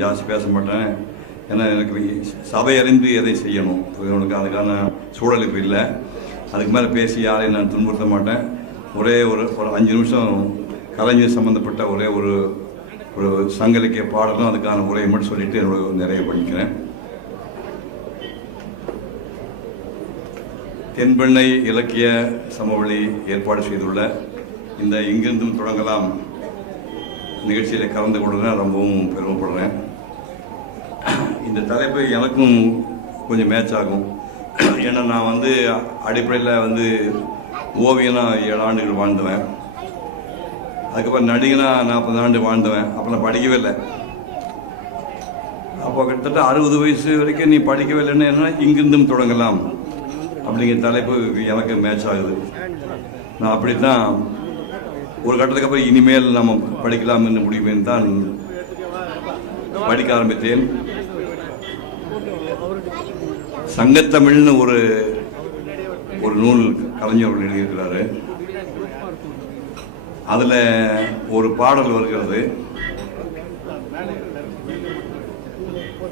ஜாஸ்தி பேச மாட்டேன். ஏன்னா எனக்கு சபை அறிந்து எதை செய்யணும், எனக்கு அதுக்கான சூழல் இப்போ இல்லை. அதுக்கு மேலே பேசி யாரையும் நான் துன்புறுத்த மாட்டேன். ஒரே ஒரு 5 நிமிஷம் கலைஞர் சம்மந்தப்பட்ட ஒரே ஒரு சங்க இலக்கிய பாடலும் அதுக்கான உரையை மட்டும் சொல்லிட்டு என்னோட நிறைவு பண்ணிக்கிறேன். தென்பெண்ணை இலக்கிய சமவெளி ஏற்பாடு செய்துள்ள இந்த இங்கிருந்தும் தொடங்கலாம் நிகழ்ச்சியில் கலந்து கொண்டு ரொம்பவும் பெருமைப்படுறேன். இந்த தலைப்பு எனக்கும் கொஞ்சம் மேட்ச் ஆகும். ஏன்னா நான் அடிப்படையில் ஓவியனாக 7 ஆண்டுகள் வாழ்ந்துவேன். அதுக்கப்புறம் நடிகனாக 40 ஆண்டு வாழ்ந்துவேன். அப்போ நான் படிக்கவே இல்லை. அப்போ கிட்டத்தட்ட 60 வயசு வரைக்கும் நீ படிக்கவே இல்லைன்னு என்ன இங்கிருந்தும் தொடங்கலாம் அப்படிங்கிற தலைப்பு எனக்கு மேட்ச் ஆகுது. நான் அப்படித்தான் ஒரு கட்டத்துக்கு அப்புறம் இனிமேல் நம்ம படிக்கலாம் என்று முடிவு தான் படிக்க ஆரம்பித்தேன். சங்கத்தமிழ்னு ஒரு நூல் கலைஞர்கள் எழுதியிருக்கிறாரு. அதுல ஒரு பாடல் வருகிறது.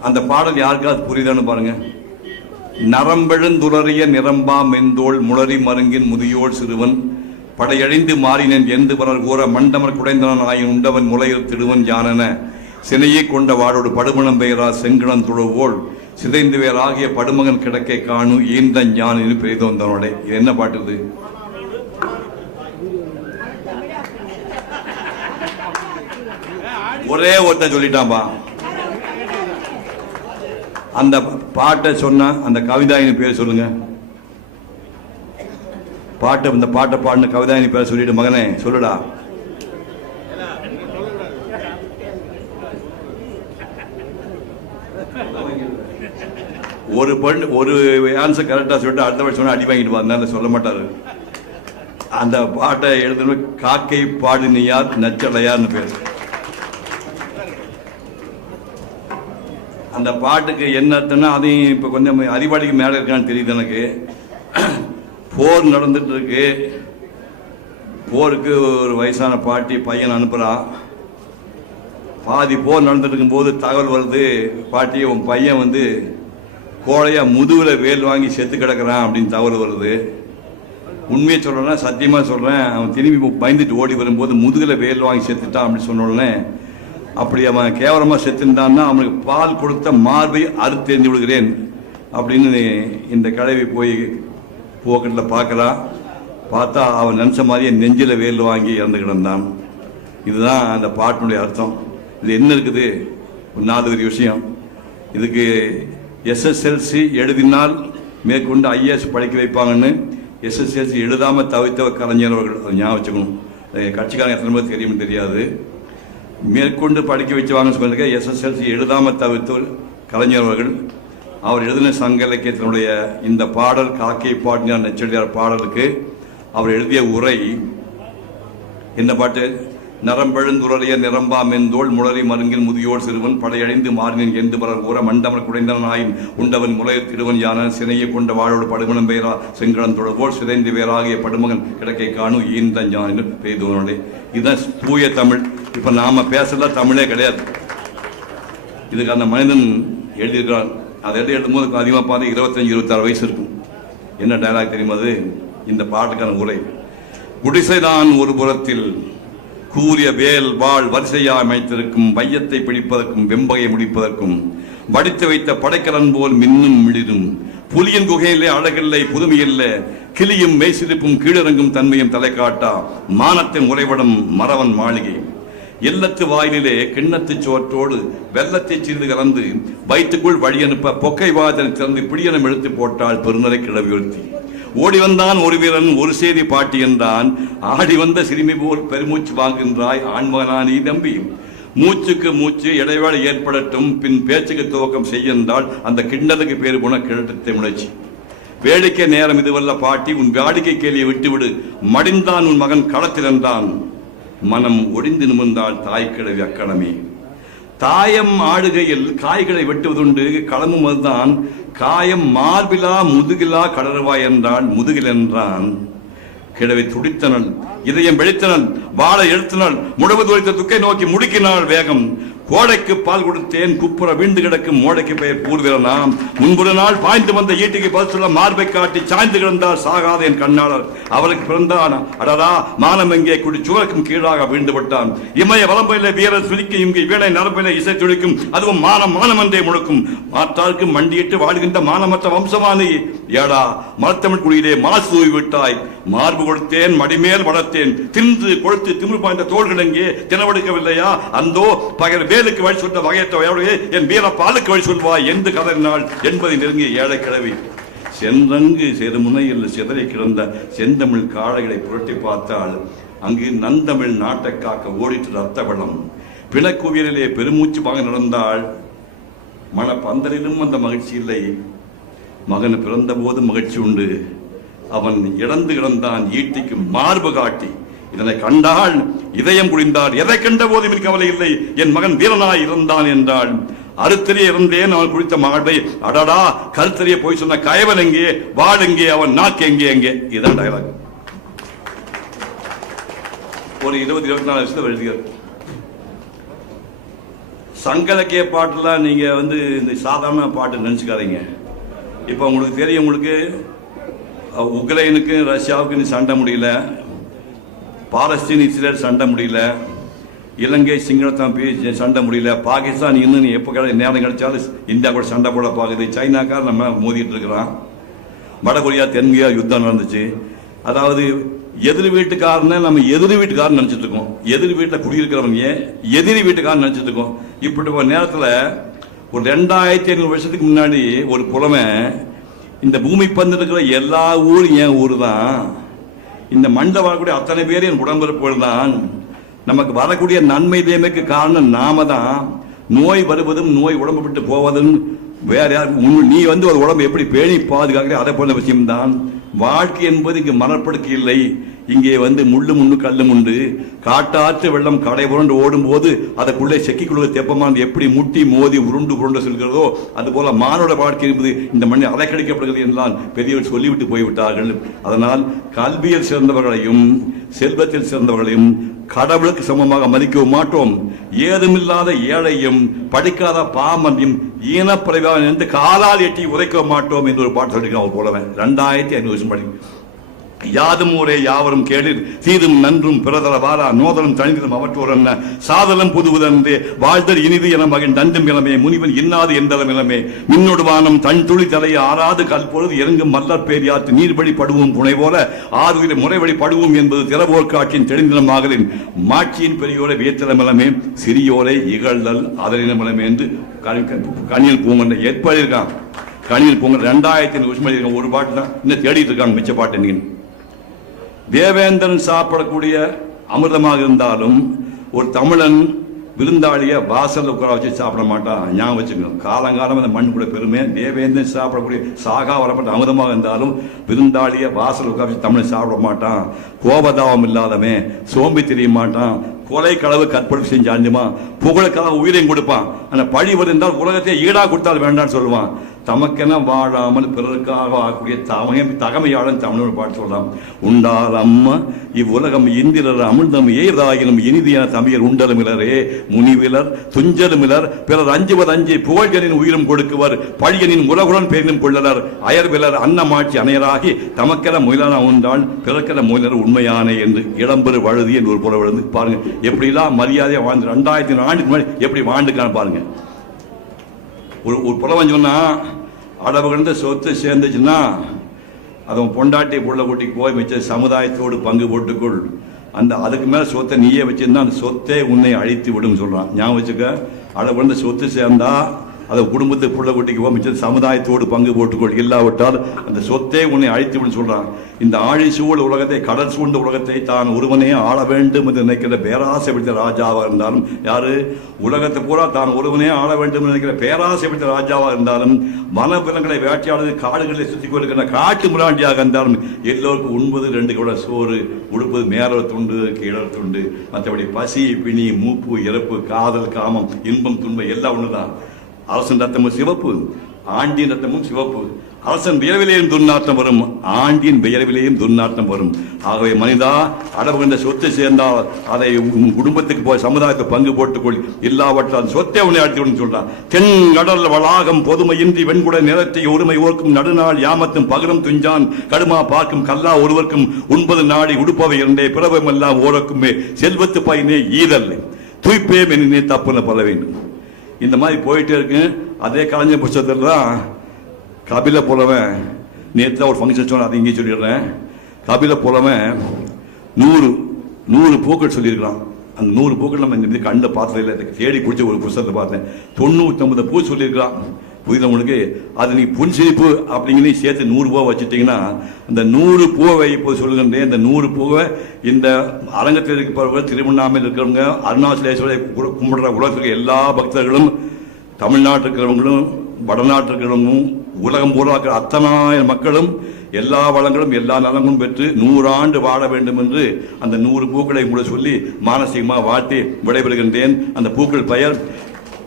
அந்த பாடல் யாருக்காவது புரியுதான்னு பாருங்க. நரம்பெழுந்துளறிய நிரம்பா மெந்தோள் முளரி மருங்கின் முதியோள் சிறுவன் படையழிந்து மாறினன் எந்து பலர் கூற மண்டமர் குடைந்தனன் ஆயின் உண்டவன் முளையில் திடுவன் யானென சினையை கொண்ட வாடோடு படுமணம் பெயரா செங்கிணம் துழுவோள் சிதைந்து வேர் ஆகிய படுமகன் கிடக்கை காணு ஈந்த ஞான் என்று பெய்தோந்தனோட. இது என்ன பாட்டுது? ஒரே ஒருத்தன் சொல்லிட்டான்பா. அந்த பாட்டை சொன்ன அந்த கவிதாயினி பேர் சொல்லுங்க. இந்த பாட்டை பாடின கவிதாயினி பேர் சொல்லிட்டு மகனே சொல்லுடா. ஒரு ஆன்சர் கரெக்டா சொல்லிட்டு அடுத்த வருஷம் சொன்னா அடி வாங்கிட்டு வந்தால சொல்ல மாட்டாரு. அந்த பாட்டை எழுதுன காக்கை பாடினியார் நச்சலையார்னு பேர். அந்த பாட்டுக்கு என்ன அர்த்தம்னா அதையும் இப்ப கொஞ்சம் அறிவாளிக்கு மேல இருக்கான்னு தெரியுது எனக்கு. போர் நடந்துட்டு இருக்கு. போருக்கு ஒரு வயசான பாட்டி பையன் அனுப்புறா. பாதி போர் நடந்துட்டு இருக்கும் போது தகவல் வருது, பாட்டி உன் பையன் கோழையா முதுகுல வேல் வாங்கி செத்து கிடக்குறான் அப்படின்னு தகவல் வருது. உண்மையை சொல்றேன்னா சத்தியமா சொல்றேன், அவன் திரும்பி பயந்துட்டு ஓடி வரும்போது முதுகுல வேல் வாங்கி செத்துட்டான் அப்படின்னு சொன்ன உடனே அப்படி அவன் கேவலமா செத்துட்டான்னா அவனுக்கு பால் கொடுத்த மார்பை அறுத்தெறிந்து விடுகிறேன் அப்படின்னு இந்த கிழவி போய் போக்கெட்டில் பார்க்குறா. பார்த்தா அவன் நினச்ச மாதிரியே நெஞ்சில் வேல் வாங்கி இறந்து கிடந்தான். இதுதான் அந்த பாட்டினுடைய அர்த்தம். இது என்ன இருக்குது? ஒரு 4 வரி விஷயம். இதுக்கு SSLC எழுதினால் மேற்கொண்டு IAS படிக்க வைப்பாங்கன்னு SSLC எழுதாமல் தவிர்த்த கலைஞர்கள் அதை ஞாபகம் வச்சுக்கணும். கட்சிக்காரங்க எத்தனை பேர் தெரியும்னு தெரியாது. மேற்கொண்டு படிக்க வச்சுவாங்கன்னு சொல்லியிருக்க SSLC எழுதாமல் தவிர்த்த கலைஞர்கள் அவர் எழுதின சங்க இலக்கியத்தினுடைய இந்த பாடல் காக்கை பாடினார் நெச்சடியார் பாடலுக்கு அவர் எழுதிய உரை என்ன பாட்டு? நரம்பெழுந்துளறிய நிரம்பா மெந்தோள் முளரி மருங்கின் முதியோர் சிறுவன் படையழிந்து மாறினேன் என்று பலர் கூற மண்டமர் குடைந்தனன் ஆயின் உண்டவன் முளையில் திடுவன் யானை சினையை கொண்ட வாழோடு படுமணம் பெயரா செங்கடம் தொடர்போல் சிதைந்து வேறாகிய படுமகன் கிடக்கை காணு ஈந்த ஞான் என்று பெய்தோனே. இதுதான் தூய தமிழ். இப்ப நாம பேசல தமிழே கிடையாது. இதுக்கு அந்த மனிதன் எழுதியிருக்கிறான். அதை எழுதும்போது அதிகமாக பார்த்து 25-26 வயசு இருக்கும். என்ன டயலாக் தெரியுமா? அது இந்த பாட்டுக்கான உரை. குடிசைதான் ஒரு புறத்தில் கூறிய வேல் வாழ் வரிசையா அமைத்திருக்கும் வையத்தை பிடிப்பதற்கும் வெம்பகையை முடிப்பதற்கும் வடித்து வைத்த படைக்கலன் போல் மின்னும் மிளிரும் புலியின் குகையிலே அழகில்லை புதுமையில்லை கிளியும் மெய்சிலிப்பும் கீழிறங்கும் தன்மையும் தலை காட்டா மானத்தின் உறைவிடம் மறவன் மாளிகை எல்லத்து வாயிலே கிண்ணத்து சோற்றோடு வெள்ளத்தை சிறிது கலந்து வயிற்றுக்குள் வழி அனுப்ப பொக்கை வாதனை திறந்து பிடியனம் எடுத்து போட்டால் பெருநரை கிளவியுறுத்தி ஓடி வந்தான் ஒரு வீரன் ஒரு செய்தி பாட்டி என்றான் ஆடி வந்த சிறுமி போல் பெருமூச்சு வாங்குகின்றாய் ஆண்மகனா நீ நம்பி மூச்சுக்கு மூச்சு இடைவேளை ஏற்படட்டும் பின் பேச்சுக்கு துவக்கம் செய்யென்றால் அந்த கிண்ணலுக்கு பேரு போன கிழட்டத்தை முளைச்சி வேடிக்கை நேரம் இதுவல்ல பாட்டி உன் வேடிக்கை கேலியை விட்டுவிடு மடிந்தான் உன் மகன் களத்தில் என்றான் மனம் ஒடிந்து நிமிர்ந்தால் தாய் கிழவி அக்கடமே. தாயம் ஆடுகையில் காய்களை வெட்டுவதுண்டு களமும் அதுதான் காயம் மார்பிலா முதுகிலா கடறுவாய் என்றான் முதுகில் என்றான் கிழவி துடித்தனள் இதயம் வெடித்தனள் வாழை எழுத்தினாள் முழுவது ஒழித்த துக்கை நோக்கி முடுக்கினாள் வேகம் கோடைக்கு பால் கொடுத்தேன் குப்புற வீழ்ந்து கிடக்கும் மோடைக்கு பெயர் பூர்வீரனாம். முன்பொரு நாள் பாய்ந்து வந்த ஈட்டிக்கு பதில் சொல்ல மார்பை காட்டி சாய்ந்து கிடந்தார் சாகாத என் கண்ணாளர். அவருக்கு பிறந்தான் அடரா மானம் எங்கே குடி சுவருக்கும் கீழாக வீழ்ந்து விட்டான். இமய வளம்பையில வீரர் சுருக்கி இங்கு வீணை நரம்பில இசை துளிக்கும். அதுவும் மானம் மானம் என்றே முழுக்கும். மாற்றாருக்கு மண்டியிட்டு வாழ்கின்ற மானமற்ற வம்சமானி ஏடா மரத்தமிழ் குடியிலே மாசு தூவி விட்டாய். மார்பு கொடுத்தேன் மடிமேல் வளர்த்தேன் தின்று கொழுத்து திமிழ் பாய்ந்த தோள்கள் எங்கே தினவெடுக்கவில்லையா? அந்தோ பகல் வேலுக்கு வழி சொல்ல வகையத்தவையோடு என் வீர பாலுக்கு வழி சொல்வாய் என்று கதறினாள் என்பதை நெருங்கிய ஏழை கிழவி. சென்றங்கு செருமுனையில் சிதறி கிடந்த செந்தமிழ் காளைகளை புரட்டி பார்த்தால் அங்கு நந்தமிழ் நாட்டை காக்க ஓடிட்டு ரத்த வெள்ளம். பிணக்குவியலிலே பெருமூச்சு வாங்க நடந்தாள். மனப்பந்தலிலும் அந்த மகிழ்ச்சி இல்லை. மகன் பிறந்த போது மகிழ்ச்சி உண்டு. அவன் இறந்து கிடந்தான் ஈட்டிக்கு மார்பு காட்டி. இதனை கண்டால் இதயம் குடிந்தாள். எதை கண்ட போதும் கவலை இல்லை, என் மகன் வீரனாய் இருந்தான் என்றாள். அறுத்தறிய இருந்தேன் அவன் குடித்த மார்பை. அடடா கருத்தறிய போய் சொன்ன கயவன் எங்கே, வாள் எங்கே, அவன் நாக்கு எங்கே எங்கே. இதுதான் டயலாக். ஒரு 20-24 வருஷத்துல எழுதுகிறார். சங்கலக்கிய பாட்டுலாம் நீங்க இந்த சாதாரண பாட்டு நினைச்சுக்காதீங்க. இப்ப உங்களுக்கு தெரியும், உங்களுக்கு உக்ரைனுக்கு ரஷ்யாவுக்கு சண்டை முடியல, பாலஸ்தீன் இஸ்ரேல் சண்டை முடியல, இலங்கை சிங்களத்தான் சண்டை முடியல, பாகிஸ்தான் இன்னும் எப்போ நேரம் கிடைச்சாலும் இந்தியா கூட சண்டை போட பார்க்குது, சைனாக்கார் நம்ம மோதிட்டு இருக்கிறான், வடகொரியா தென்கொரியா யுத்தம் நடந்துச்சு. அதாவது எதிரி வீட்டுக்காரனை நம்ம எதிரி வீட்டுக்காரன் நினைச்சிட்டு இருக்கோம். எதிரி வீட்டில் குடியிருக்கிறவங்க எதிரி வீட்டுக்காரன் நினைச்சிட்டு இருக்கோம். இப்படி ஒரு நேரத்தில் ஒரு 2500 வருஷத்துக்கு முன்னாடி ஒரு புலமை, இந்த பூமி பந்து இருக்கிற எல்லா ஊரும் என் ஊர் தான், இந்த மண்ணில் வரக்கூடிய அத்தனை பேர் என் உடம்பிறப்புகள் தான், நமக்கு வரக்கூடிய நன்மை தீமைக்கு காரணம் நாம தான், நோய் வருவதும் நோய் உடம்பு விட்டு போவதும் வேற யார், நீ ஒரு உடம்பு எப்படி பேணி பாதுகாக்கிற அதை போன்ற விஷயம்தான். வாழ்க்கை என்பது இங்கு மணற்படுக்கை இல்லை, இங்கே முள்ளு முன்னு கல்லு முண்டு. காட்டாற்று வெள்ளம் கடை புரண்டு ஓடும் போது அதற்குள்ளே செக்கிக்குள்ள தெப்பமானது எப்படி முட்டி மோதி உருண்டு புரண்டு செல்கிறதோ அதுபோல மானோட வாழ்க்கை என்பது இந்த மண்ணில் அலைக்கழிக்கப்படுகிறது என்றால் பெரியவர் சொல்லிவிட்டு போய்விட்டார்கள். அதனால் கல்வியில் சிறந்தவர்களையும் செல்வத்தில் சிறந்தவர்களையும் கடவுளுக்கு சமமாக மதிக்கவும் மாட்டோம். ஏதுமில்லாத ஏழையும் படிக்காத பாமனையும் ஈனப்பறைவாக இருந்து காலால் எட்டி உதைக்க மாட்டோம் என்று ஒரு பாட்டு சொல்லியிருக்கோம். அவர் போலவே 2500 வருஷம் படி யாதும் ஊரே யாவரும் கேளிர் தீதும் நன்றும் பிறதர வாரா நோதலும் தனிதலும் அவற்றோர் என்ன சாதலம் புதுவுதன்றே வாழ்தல் இனிது என மகன் தண்டும் இளமே முனிவன் இன்னாது எந்தளம் இளமே மின்னொடு வானம் தன் துளி தலையை ஆறாது கல்பொழுது இறங்கும் மல்லற் பேரியாற்று நீர்வழி படுவோம் புனை போல ஆறுயிரை முறைவழி படுவோம் என்பது திறவோர் காட்சியின் தெளிந்தினமாகலின் மாட்சியின் பெரியோரை வியத்திரமிளமே சிறியோரை இகழ்தல் அதனிலமிளமே என்று கணியல் பூங்கன்ற ஏற்பாடிருக்கான். கணியல் பூங்கல் 2500 வருஷம் எழுதியிருக்காங்க. ஒரு பாட்டு தான் இன்னும் தேடிட்டு இருக்காங்க மிச்ச பாட்டு. நீங்க தேவேந்திரன் சாப்பிடக்கூடிய அமிர்தமாக இருந்தாலும் ஒரு தமிழன் விருந்தாளிய வாசல் உட்கார வச்சு சாப்பிட மாட்டான். ஞாபகம் வச்சுக்கணும். காலங்காலம் அந்த மண் கூட பெருமை. தேவேந்திரன் சாப்பிடக்கூடிய சாகா வரப்பட்ட அமிர்தமாக இருந்தாலும் விருந்தாளிய வாசல் உட்கார வச்சு தமிழன் சாப்பிட மாட்டான். கோபதாபம் இல்லாதவன், சோம்பி தெரிய மாட்டான், கொலை களவு கற்பனை செஞ்சாஞ்சுமா, புகழுக்காக உயிரையும் கொடுப்பான். அந்த பழி வருந்தால் உலகத்தை ஈடா கொடுத்தால் வேண்டான்னு சொல்லுவான். தமக்கென வாழாமல் பிறருக்காக ஆகக்கூடிய தகமையாளன் தமிழ் பாட்டு சொல்லலாம். உண்டால் அம்மா இவ்வுலகம் இந்திரர் அமிர்தம் ஏதாயினும் இனிதியான தமிழர் உண்டலுமிலரே முனிவிலர் துஞ்சலுமிலர் பிறர் அஞ்சுவது அஞ்சி புகழ்கனின் உயிரும் கொடுக்குவர் பழியனின் உலகுடன் பேரினும் கொள்ளலர் அயர்விலர் அன்னமாட்சி அணையராகி தமக்கென முயலான உண்டால் பிறக்கென முயலர் உண்மையானே என்று இளம்பெரு வழுதி என்று ஒரு புற விழுந்து பாருங்க. எப்படிலாம் மரியாதையாக வாழ்ந்து 2000 ஆண்டுக்கு முன்னாடி எப்படி வாழ்ந்துக்கான்னு பாருங்க. ஒரு புலவன் சொன்னா அளவு கிடந்த சொத்து சேர்ந்துச்சுன்னா அதை பொண்டாட்டி புள்ள கூட்டிக்கு போய் வச்ச சமுதாயத்தோடு பங்கு போட்டுக்கொள். அதுக்கு மேல சொத்தை நீயே வச்சிருந்தா அந்த சொத்தை உன்னை அழித்து விடும் சொல்றான். ஞாபகம் வச்சுக்க. அளவு கிடந்த சொத்து சேர்ந்தா அதை குடும்பத்துக்கு புள்ள குட்டிக்கு போய் சமுதாயத்தோடு பங்கு போட்டுக்கொள், இல்லாவிட்டால் அந்த சொத்தை உன்னை அழித்து விடும் சொல்றான். இந்த ஆழி சூழ் உலகத்தை கடல் சூழ்ந்த உலகத்தை தான் ஒருவனே ஆள வேண்டும் என்று நினைக்கிற பேராசை பிடித்த ராஜாவாக இருந்தாலும், யாரு உலகத்தை பூரா தான் ஒருவனே ஆள வேண்டும் என்று நினைக்கிற பேராசை பிடித்த ராஜாவாக இருந்தாலும், வனவிலங்களை வேட்டையாடுவது காடுகளில் சுற்றி கொண்டிருக்கிற காட்டு முராண்டியாக இருந்தாலும், எல்லோருக்கும் உண்பது 2 கூட சோறு, உடுப்பது மேல துண்டு கீழ துண்டு, மற்றபடி பசி பிணி மூப்பு இறப்பு காதல் காமம் இன்பம் துன்பம் எல்லாம் ஒண்ணுதான். அரசன் ரத்தமும் சிவப்பு, ஆண்டின் ரத்தமும் சிவப்பு. அரசன் வியர்விலேயும் துர்நாற்றம் வரும், ஆண்டின் வியர்விலேயும் துர்நாற்றம் வரும். ஆகவே மனிதா, அடவுகின்ற சொத்தை சேர்ந்தால் அதை உன் குடும்பத்துக்கு போய் சமுதாயத்தை பங்கு போட்டுக்கொள், இல்லாவற்றால் சொத்தை உன்னை அடித்து சொல்றான். தென் கடல் வளாகம் பொதுமையின்றி வெண்குட நிறத்தை ஒருமை ஓர்க்கும் நடுநாள் யாமத்தும் பகலும் துஞ்சான் கடுமா பார்க்கும் கல்லா ஒருவருக்கும் 9 நாடி உடுப்பவை இரண்டே பிறவமெல்லாம் ஓரக்குமே செல்வத்து பயனே ஈதல் தூய்ப்பே மெனினே தப்புன பல வேண்டும். இந்த மாதிரி போயிட்டே இருக்கு. அதே கலைஞர் புத்தகத்தில் தான் கபில புலவன், நேற்று ஒரு ஃபங்க்ஷன் சொன்ன, அதை இங்கே சொல்லிடுறேன். கபில புலவன் 100 பூக்கள் சொல்லியிருக்கிறான். அந்த 100 பூக்கள் நம்ம இந்த கண்ணில் பார்த்தது இல்லை, தேடி குடிச்ச ஒரு புத்தகத்தை பார்த்தேன். 99 பூ சொல்லியிருக்கிறான். புரியுது உங்களுக்கு? அது நீ புன்சிரிப்பு அப்படிங்கிறதையும் சேர்த்து 100 பூவை வச்சுட்டீங்கன்னா, அந்த 100 பூவை இப்போ சொல்லுகின்றேன். இந்த 100 பூவை இந்த அரங்கத்தில் இருக்கிறவர்கள், திருவண்ணாமலையில் இருக்கிறவங்க, அருணாச்சலேஸ்வரை கும்பிடுற உலகத்துக்கு எல்லா பக்தர்களும், தமிழ்நாட்டில் இருக்கிறவங்களும், வடநாட்டில் இருக்கிறவங்களும், உலகம் பூரா இருக்கிற அத்தனை மக்களும் எல்லா வளங்களும் எல்லா நலங்களும் பெற்று 100 ஆண்டு வாழ வேண்டும் என்று அந்த 100 பூக்களை கூட சொல்லி மானசீகமாக வாழ்த்தி விடைபெறுகின்றேன். அந்த பூக்கள் பெயர்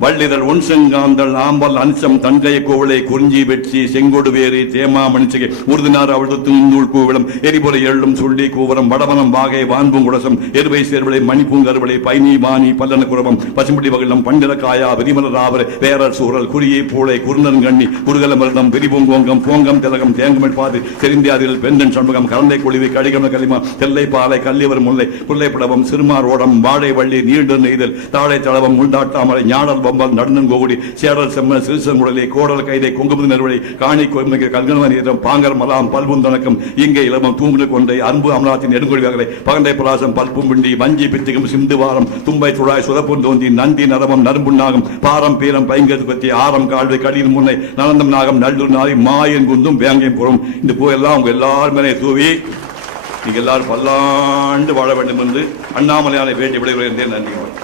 வள்ளிதழ் ஒன்செங்காந்தல் ஆம்பல் அன்சம் தன்கை கோவலை குறிஞ்சி வெற்றி செங்கோடு வேறு தேமா மணிச்சகை உறுதினார் அவளது துந்தூள் கூவிடம் எரிபொலை எள்ளும் சொல்லி கூவரம் வடவனம் வாகை வான்பும் குடசம் எருவை சேர்வலை மணிப்பூங்கருவலை பைனி வாணி பல்லன குரவம் பசுமுடி வகலம் பண்டிரக்காயா விரிமல ராவர் வேரர் சூழல் குறியை பூளை குறுநருங்கண்ணி குறுகல மருதம் விரிபூங்கோங்கம் போங்கம் திலகம் தேங்கமிழ் பாது தெரிந்தியாதிகள் பெண்டன் சண்முகம் கலந்தை கொழிவை கடிகம களிமா தெல்லை பாலை கல்லிவர் முல்லை புல்லை படவம் சிறுமார் ஓடம் வாழை வள்ளி நீண்டு நெய்தல் தாழை தளவம் உண்டாட்டாமலை ஞானல் பம்பால் நடுநங்கோடி சேடல் செம்ம சிறுசங்குடலை கோடல் கைதை கொங்குமதி நறுவலை காணி கொய்மைக்கு கல்கணவன் பாங்கர் மலாம் பல்புந்தனக்கம் இங்கே இளமம் தூங்குடு கொண்டை அன்பு அமலாத்தின் நெடுங்கொழி வகலை பகண்டை பலாசம் பல்பும் பிண்டி வஞ்சி பித்திகம் சிந்துவாரம் தும்பை துழாய் சுதப்பும் தோந்தி நந்தி நரமம் நரும்புண்ணாகம் பாரம் பீரம் பைங்கது பத்தி ஆரம் கால்வை கடியின் முன்னை நலந்தம் நாகம் நல்லூர் நாரி மாயன் குந்தும் வேங்கையும் புறம். இந்த பூவெல்லாம் உங்க எல்லாரும் மேலே தூவி நீங்க எல்லாரும் பல்லாண்டு வாழ வேண்டும் என்று அண்ணாமலையாரை வேண்டி விடைபெறுகின்றேன். நன்றி.